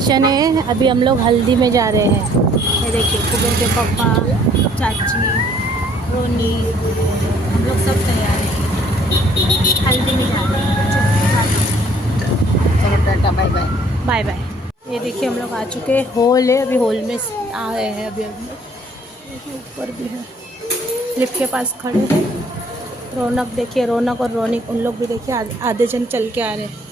Station है, अभी हम लोग हल्दी में जा रहे हैं। ये देखिए कुबेर के पापा, चाची, रोनी, हम लोग सब तैयार हैं, हल्दी में जा रहे हैं। चलो tata bye bye. Bye bye. ये देखिए हम लोग आ चुके हैं, हॉल है, अभी हॉल में आ रहे हैं। अभी ऊपर भी है, लिफ्ट के पास खड़े हैं। रौनक देखिए, रौनक और रोनिक, उन लोग भी देखिए आधे जन चल के आ रहे हैं।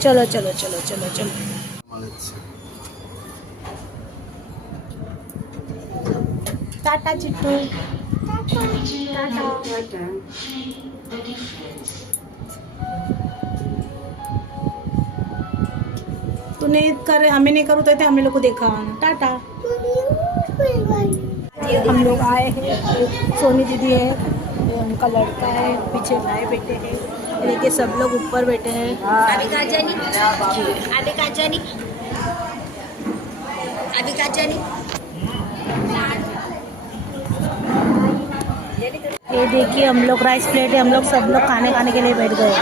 चलो चलो चलो चलो चलो। टाटा चिट्टू, टाटा। तूने कर, हमें नहीं करूँ तो हमें लोग को देखा। टाटा। हम लोग आए हैं, सोनी दीदी है, उनका लड़का है, पीछे भाई बेटे हैं, देखिए सब लोग ऊपर बैठे हैं। अभी कहाँ जानी? अभी कहाँ जानी? अभी कहाँ जानी? ये देखिए हम लोग राइस प्लेट है, हम लोग सब लोग खाने के लिए बैठ गए।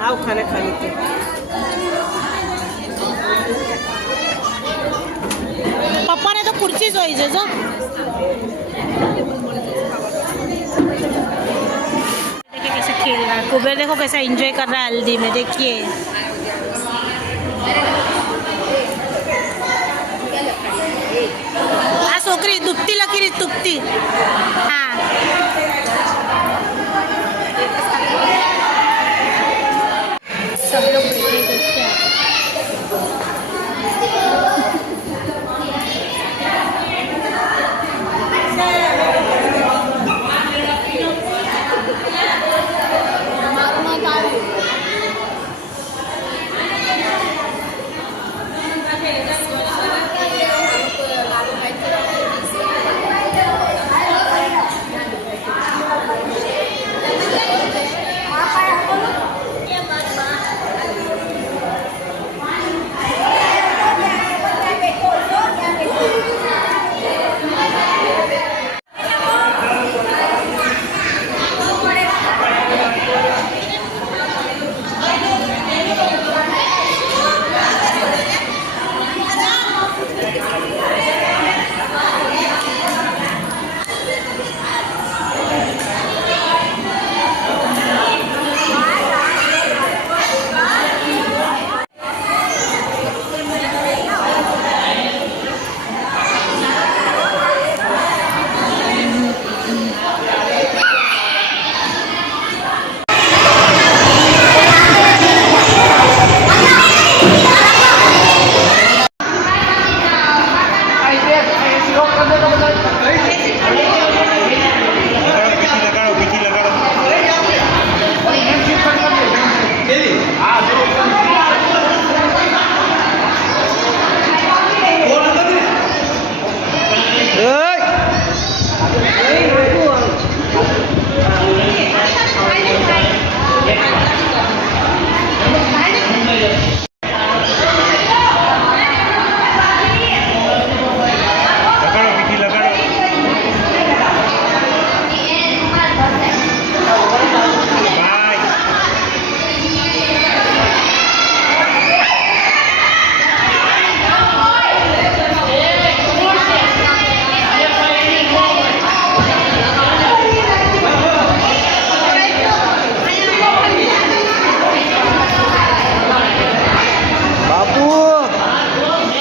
आओ खाना खा लेते। पापा ने तो कुर्सी सोई जो देखिए कैसे खेल रहा है कुबेर, देखो कैसा एंजॉय कर रहा है हल्दी में। देखिए छोकरी दुपती लकीर दुपती। हाँ सब लोग देखते हैं।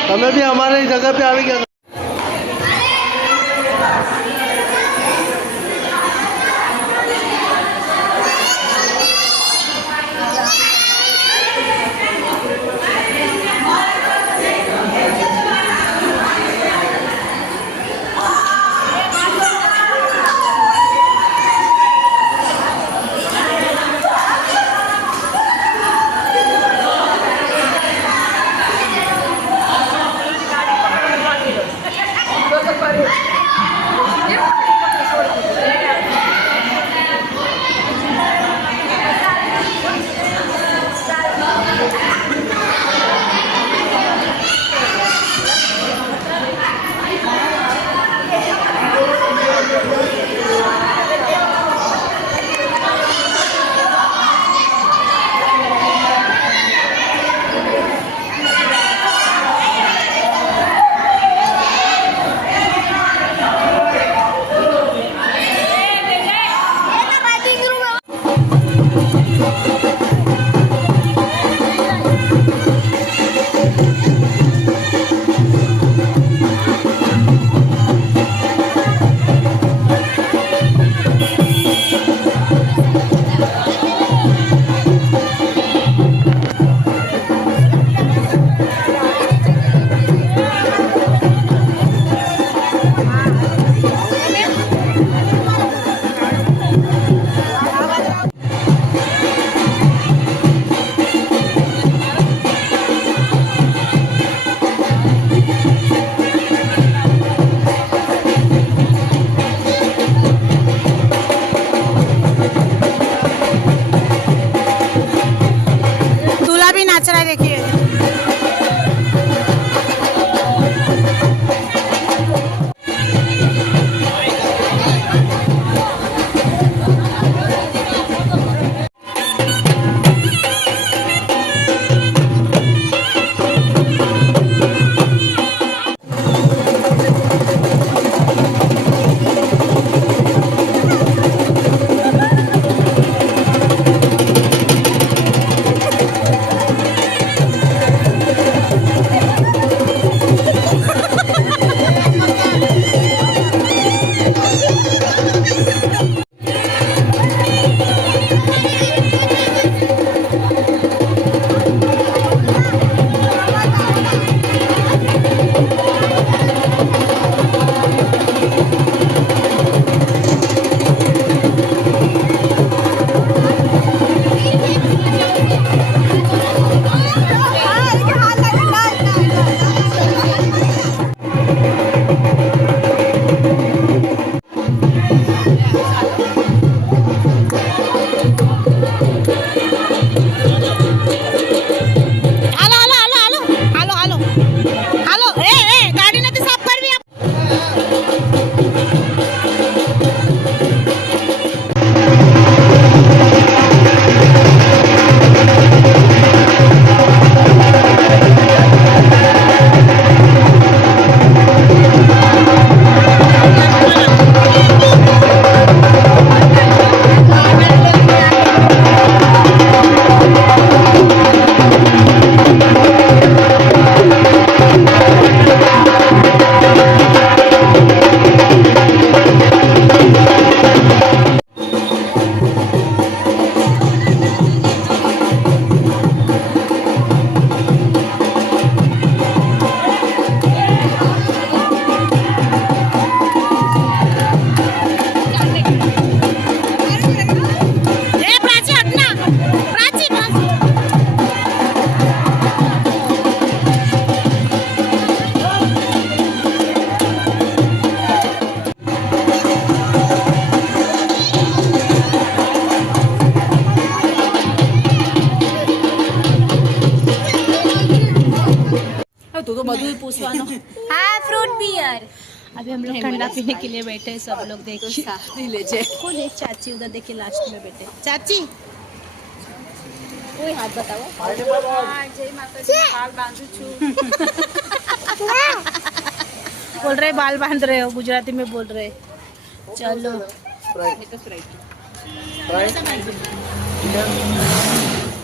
તમે બી અમારી જગહ पे આવી ગયા। पूछवानो हाँ फ्रूट बियर अभी हम लोग ठंडा पीने के लिए बैठे हैं सब लोग देखिए कौन है चाची उधर देखिए लास्ट में बैठे चाची कोई हाथ बताओ बोल रहे बाल बांध रहे हो गुजराती में बोल रहे चलो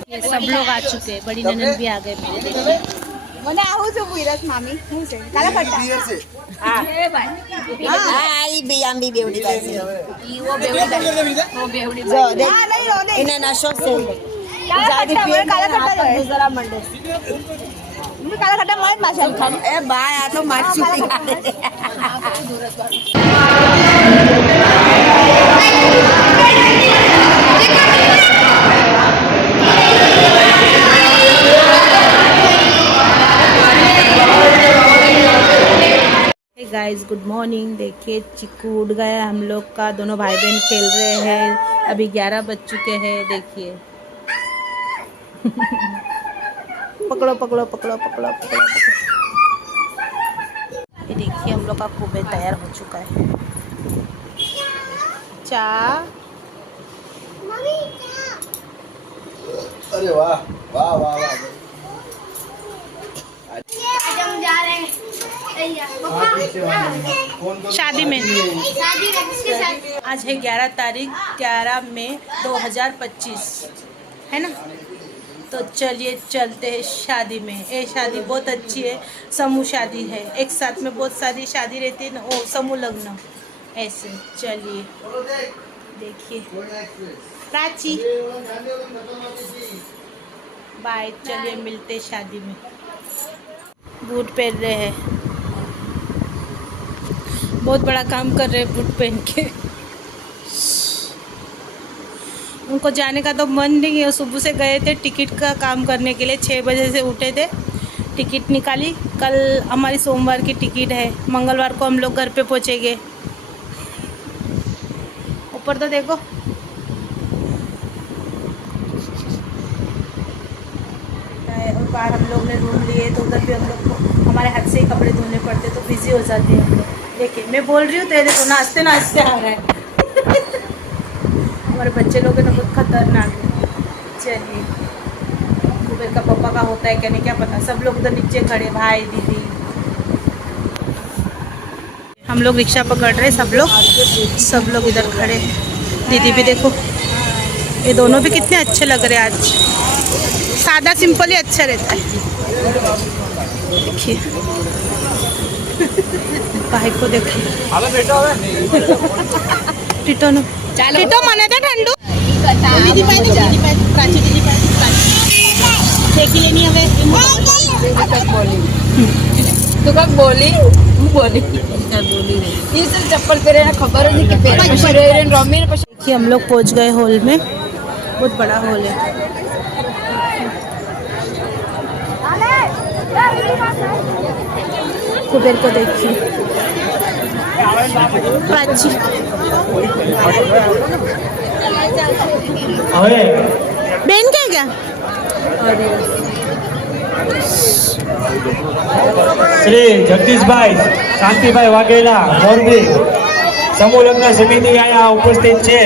ये सब लोग आ चुके हैं बड़ी ननद भी आ गए मेरे देखिए મને આવું છે વિરસ મામી શું છે કાલા પટ્ટા હા ઈ બે આમ બી બેવડી પાસે ઈ ઓ બેવડી જો દે એને નશો છે જાદી પીએ કાલા પટ્ટા જરા મંડે હું કાલા પટ્ટા માર માછા ખાને એ બા આ તો માર છૂટી કાઢે गाइस गुड मॉर्निंग देखिए चिक्कू उड़ गया हम लोग का दोनों भाई बहन खेल रहे हैं अभी 11 बज चुके हैं देखिए पकड़ो पकड़ो पकड़ो पकड़ो पकड़ो ये देखिए हम लोग का कुबे तैयार हो चुका है चा अरे वाह वाह वाह वाह हम जा रहे हैं शादी में आज है 11 तारीख 11 मई 2025 है ना तो चलिए चलते हैं शादी में ये शादी बहुत अच्छी है समूह शादी है एक साथ में बहुत सारी शादी रहती है ना वो समूह लग्न ऐसे चलिए देखिए प्राची बाय चलिए मिलते शादी में बूट पहन रहे हैं बहुत बड़ा काम कर रहे हैं बूट पहन के उनको जाने का तो मन नहीं है सुबह से गए थे टिकट का काम करने के लिए 6 बजे से उठे थे टिकट निकाली कल हमारी सोमवार की टिकट है मंगलवार को हम लोग घर पे पहुँचेंगे ऊपर तो देखो और बाहर हम लोग ने रूम लिए तो उधर भी हम लोग को हमारे हाथ से ही कपड़े धोने पड़ते तो बिजी हो जाते हैं हम लोग देखिए मैं बोल रही हूँ तो ये देखो नाचते नाचते आ रहा है हमारे बच्चे लोग हैं ना बहुत खतरनाक है चलिए कुबेर का पापा का होता है क्या नहीं क्या पता सब लोग उधर नीचे खड़े भाई दीदी हम लोग रिक्शा पकड़ रहे सब लोग इधर खड़े दीदी भी देखो ये दोनों भी कितने अच्छे लग रहे हैं आज सादा सिंपल ही अच्छा रहता है देखिए भाई को देखिए टीटो नो टीटो मने तो ठंडू दीदी पाई प्राची दीदी पाई देखी लेनी हवे तो कब बोली बोली ये सब चप्पल पहरे ना खबर नहीं कि पहरे પછી રેન રમી ને પછી देखिए हम लोग पहुंच गए हॉल में बहुत बड़ा हॉल है कुबेर को देखिए प्राची बेन क्या શ્રી જગદીશભાઈ શાંતિભાઈ વાઘેલા મોરબી સમૂહ લગ્ન સમિતિ અહીંયા ઉપસ્થિત છે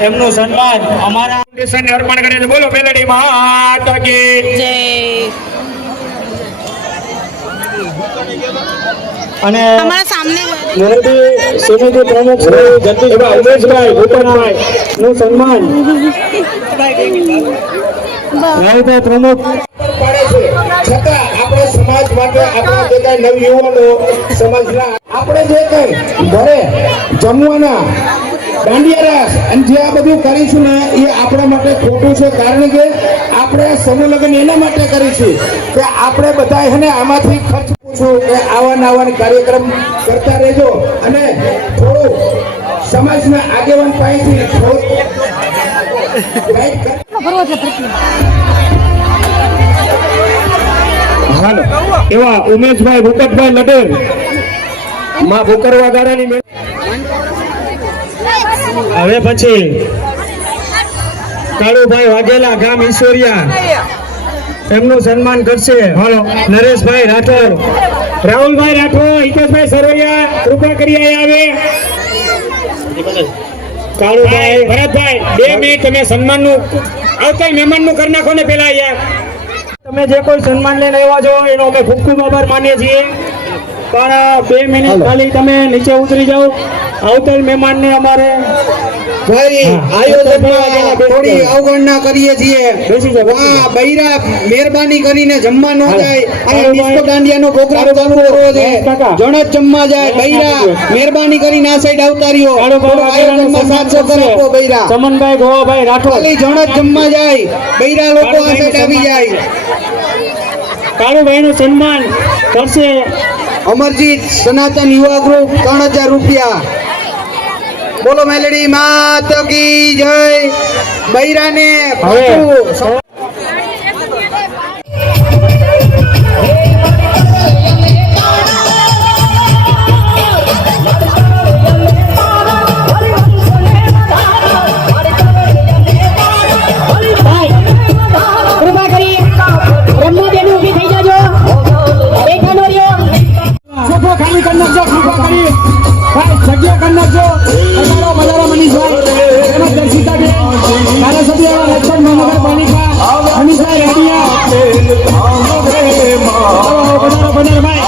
એમનું સન્માન અમારા ફાઉન્ડેશનને અર્પણ કરે છે બોલો મેલડી માતા કી जय અને हमारा सामने મોરબી સમિતિ પ્રમુખ શ્રી જગદીશભાઈ ઉમેશભાઈ ભૂપતભાઈ નું સન્માન રાયભાઈ પ્રમુખ પડે છે છતાં આપણે સમાજ માટે આપણા જે કઈ નવયુવાનો સમાજના આપણે જે કઈ ઘરે જમવાના દાંડિયા રાસ અને જે આ બધું કરીશું ને એ આપણા માટે ખોટું છે કારણ કે આપણે સમૂહ લગ્ન એના માટે કરીશું કે આપણે બધા એને આમાંથી ખર્ચ પૂછું કે આવા નવા કાર્યક્રમ કરતા રહેજો અને થોડું સમાજના આગેવાન પાસેથી થોડું હાલો એવા ઉમેશભાઈ ભૂપતભાઈ લડેર માં ભૂકરવા ગાળાની હવે પછી કાળુભાઈ વાઘેલા ગામ ઈશ્વરિયા એમનું સન્માન કરશે. હાલો નરેશભાઈ રાઠોડ, રાહુલભાઈ રાઠોડ, હિતેશભાઈ સરવૈયા કૃપા કરી અહીંયા આવે. કાળુભાઈ, ભરતભાઈ 2 મિનિટ તમે સન્માનનું આવતા મહેમાનનું કરી નાખો ને પેલા અહીંયા. તમે જે કોઈ સન્માન લઈને આવ્યા છો એનો અમે ખૂબ ખૂબ આભાર માનીએ છીએ, પણ 2 મિનિટ ખાલી તમે નીચે ઉતરી જાઓ. આવતા મહેમાનને અમારે ભાઈ આયોજનમાં થોડી અવગણના કરીએ છીએ. હા બૈરા મહેરબાની કરીને જમવા ન જાય. અહીં ડિસ્કો દાંડિયાનો પ્રોગ્રામ ચાલુ કરવો છે, જણ જ જમવા જાય. બૈરા મહેરબાની કરીને આ સાઈડ આવતા રહ્યો. આયોજનમાં સાથ સહકાર આપો બૈરા. ચમનભાઈ ગોવાભાઈ રાઠોડ, ખાલી જણ જ જમવા જાય. બૈરા લોકો આ સાઈડ આવી જાય. કાળુભાઈ નું સન્માન કરશે અમરજીત સનાતન યુવા ગ્રુપ 3000 રૂપિયા. બોલો મેલડી માત કી જય. બૈરાને પાછું કૃપા કરી બ્રહ્મદેવી ઊભી થઈ જાજો. બેઠાનો રહ્યો. સોફો ખાલી કરી નાખજો. કૃપા કરી ભાઈ જગ્યા કરી નાખજો. મજારો મજારો મનીષભાઈ, એમાં દર્શિતાબેન, ધારાસભ્ય રાજકોટ મહાનગરપાલિકા મનીષભાઈ રેડિયા. બનારો ભાઈ,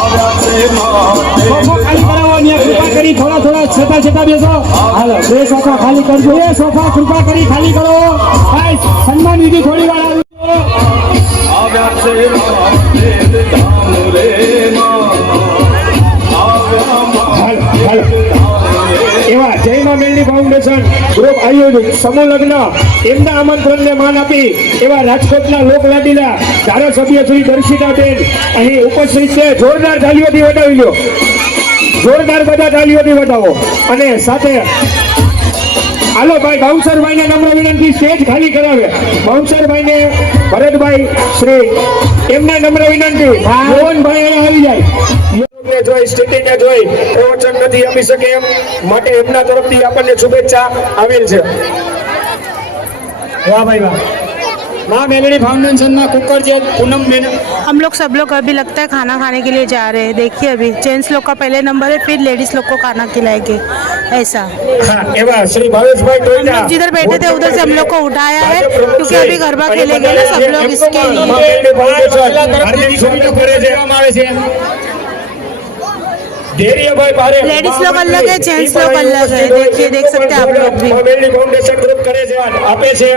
સોફો ખાલી કરાવો. અહીંયા કૃપા કરી થોડા છેતા બેસો. હાલો 2 સોફા ખાલી કરજો. 2 સોફા કૃપા કરી ખાલી કરો. ભાઈ સન્માન વિધિ થોડી વાર આવી. એવા જય મા મેલડી ફાઉન્ડેશન ગ્રુપ આયોજિત સમૂહ લગ્ન એમના આમંત્રણને માન આપી એવા રાજકોટના લોકલાડીલા ધારાસભ્ય શ્રી દર્શિતાબેન અહીં ઉપસ્થિત છે. જોરદાર તાલીઓથી વધાવી લો. જોરદાર બધા તાલીઓથી વધાવો. અને સાથે હાલો ભાઈ બાઉન્સરભાઈને નમ્ર વિનંતી, સ્ટેજ ખાલી કરાવે. બાઉન્સરભાઈને ભરતભાઈ શ્રી એમના નમ્ર વિનંતી, મોહનભાઈ અહીંયા આવી જાય. જોઈ સ્થિતિને જોઈ પ્રવચન નથી આપી શકે એમ માટે એમના તરફથી આપણને શુભેચ્છા આવેલ છે. વાહ ભાઈ વાહ. माँ मेलडी फाउंडेशन में कुकर जो पूनम बेन हम लोग सब लोग अभी लगता है खाना खाने के लिए जा रहे हैं. देखिए अभी जेंट्स लोग का पहले नंबर है, फिर लेडीज लोग को खाना खिलाएंगे ऐसा. हाँ एवा श्री भावेश भाई टोइटा हम जिधर बैठे थे उधर से हम लोग को उठाया है क्योंकि अभी गरबा खेलेंगे ना सब लोग इसके लिए. लेडीज लोग अलग है, जेंट्स लोग अलग है. देखिए देख सकते हैं आप लोग भी. મેલડી ફાઉન્ડેશન ગ્રુપ કરે છે, આપે છે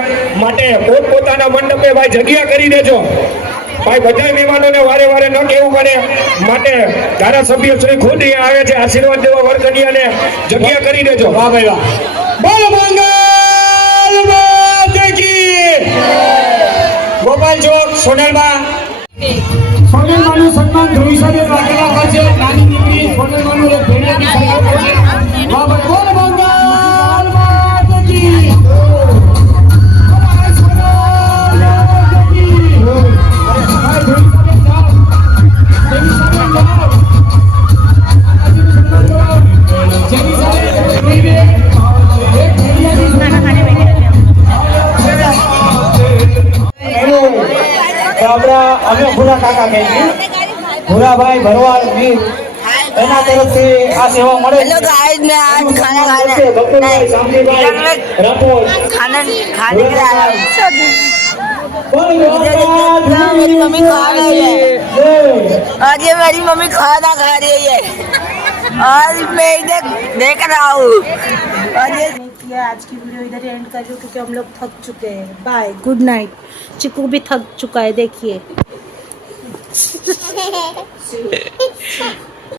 માટે પોતપોતાના મંડપે ભાઈ જગ્યા કરી દેજો. ભાઈ બધા મહેમાનોને વારે વારે ન કહેવું પડે માટે ધારાસભ્ય શ્રી ખુદ અહીંયા આવે છે આશીર્વાદ દેવા વર્ગણીયાને જગ્યા કરી દેજો. વાહ ભાઈ વાહ. બોલ મંગલ માતા કી ગોપાલ ચોક સોનલમાં સોનલમાનું સન્માન ધ્રુવીસાબેન વાઘેલા કરશે. નાની દીકરી સોનલમાનું એક ભેડિયાની સન્માન કરશે. વાહ ભાઈ. બોલ મંગલ માતા કી અમે ભૂરા કાકા કહીએ, ભૂરાભાઈ ભરવાડ વીર એના તરફથી આ સેવા મળે. हेलो गाइस, मैं आज खाना खाने खाने के लिए आया हूँ. मेरी मम्मी खा रही है. आज ये मेरी मम्मी खाना खा रही है. आज मैं इधर देख रहा हूँ. आज की वीडियो इधर ही एंड कर रही हूँ क्योंकि हम लोग थक चुके हैं. Bye, good night. चिकू भी थक चुका है देखिए.